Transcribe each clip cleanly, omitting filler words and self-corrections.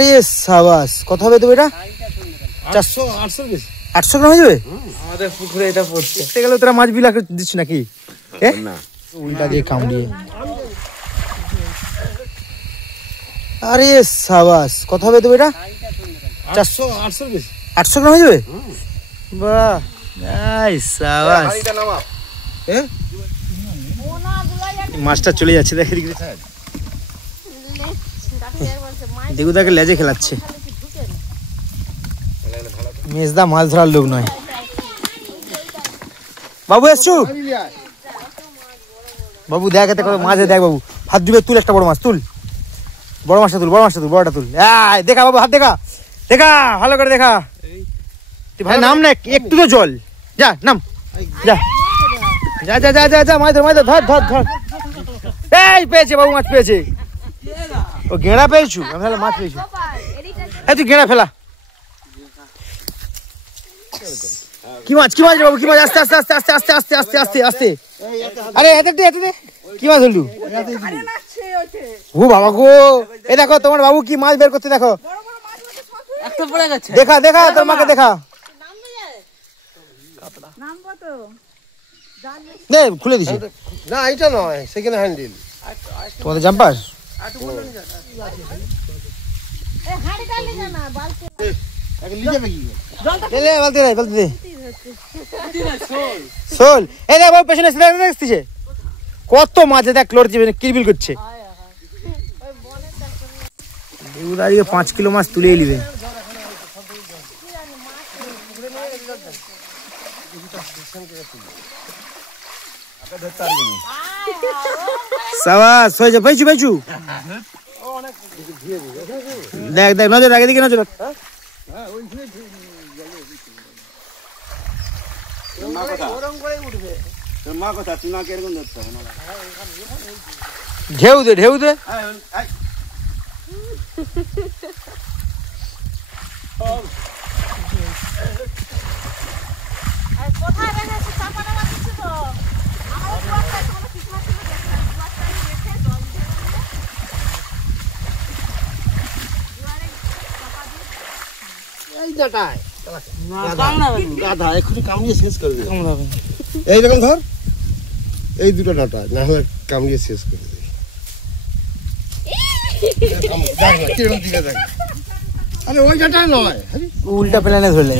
আরে সাবাস, কত হবে তো এটা? 400 800 গ্রাম হয়ে যাবে। আমাদের পুকুরে এটা পড়ছে। দেখতে গেলে তোরা মাছ বিলা দিচ্ছ নাকি? না উল্টা দিয়ে কামড়িয়ে। আরে সাবাস, কত হবে তো এটা? 800 800 গ্রাম হয়ে যাবে। বাহ, নাইস, সাবাস। মাছটা চলে যাচ্ছে, দেখে দেখু তাকে লেজে খেলাচ্ছে। মেজদা মাছ ধরার লোক নয়। বাবু এসছু? বাবু দেখ এতে কত মাছ, দেখ বাবু, হাত দিবে, তুল একটা বড় মাছ, তুল বড় মাছটা, তুল বড় মাছটা, তুল বড়টা তুল। দেখা বাবু, হাত দেখা, দেখা ভালো করে দেখা। তুই ভাই নাম না, একটু তো জল, যা নাম, যা যা যা যা যা যা, মাছ ধর, মাছ ধর, ধর ধর ধর। এই পেয়েছে বাবু, মাছ পেয়েছে। ও গেঁড়া পেয়েছু, আমি তাহলে মাছ পেয়েছি। এই তুই গেঁড়া ফেলা। কি মাছ, কি মাছ বাবু, কি মাছ? আস্তে আস্তে আস্তে আস্তে আস্তে আস্তে আস্তে আস্তে আস্তে। আরে এতে দে, এতে দে। কি মাছ হলু? ও বাবা গো, এই দেখো তোমার বাবু কি মাছ বের করতে, দেখো। একটা পড়ে গেছে। দেখা দেখা, তোর মাকে দেখা। নে খুলে দিছি। না এটা নয়, সেকেন্ড হ্যান্ডেল। তোমাদের জাম্পার শোল। এই দেখ বাবু, পেছনে দেখতেছে কত মাছ, দেখ লড়ছে, কিলবিল করছে। 5 কিলো মাছ তুলেই নিবে। সাবাস, হয়ে যা, পেয়েছু পেয়েছু। দেখ দেখ, নজর রাখ, এদিকে নজর রাখ। ঢেউ দে, ঢেউ দে। গাধা এক্ষুনি কামড়িয়ে শেষ করবে। এইরকম ধর, এই দুটো ডাটা না হলে কামড়িয়ে শেষ করে দেবে। আরে ওই ডাটা নয়, উল্টা প্ল্যানে ধরলে।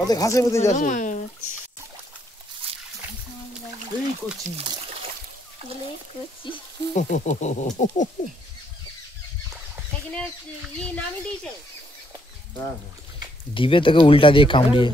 ওদের ঘাসের মধ্যে যাচ্ছে। দিবে তোকে উল্টা দিয়ে কামড়িয়ে।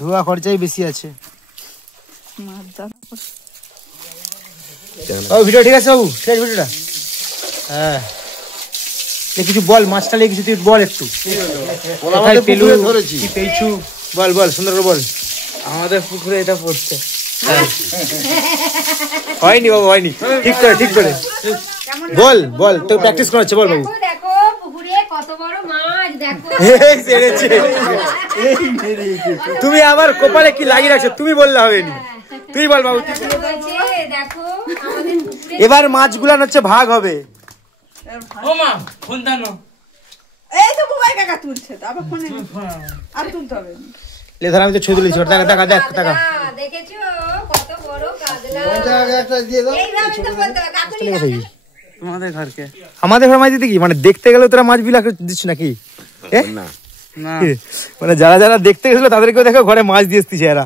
ধোয়া খরচাই বেশি আছে। ভিডিও ঠিক আছে বাবু, শেষ ভিডিওটা। হ্যাঁ, কিছু বল, মাছটা নিয়ে কিছু তুই বল একটু। কি পেয়েছু বল, বল সুন্দর করে বল। আমাদের পুকুরে এটা পড়ছে। হয়নি বাবু, হয়নি, ঠিক করে ঠিক করে বল, বল তো প্র্যাকটিস করাচ্ছে, বল বাবু। তুমি আবার কপালে কি লাগিয়ে রাখছো, তুমি বললে হবে নি, তুই বল বাবু। এবার মাছগুলা হচ্ছে ভাগ হবে। ও মা, ফোন দাও। এই তো মোবাইল কাকা তুলছে, আবার ফোনে আর তুলতে হবে। লে ধর, আমি তো ছবি তুলেছি, দেখা দেখা দেখ দেখা। দেখেছো কত বড় কাজলা? একটা দিয়ে দাও। এইভাবে তো বলতে হবে, কাকুলি কাকুলি। তোমাদের ঘরকে, আমাদের ঘর মাছ দিতে কি মানে, দেখতে গেলে তোরা মাছ বিলা দিচ্ছ নাকি? না না মানে যারা যারা দেখতে গেছিল তাদেরকেও দেখো ঘরে মাছ দিয়ে এসেছে এরা।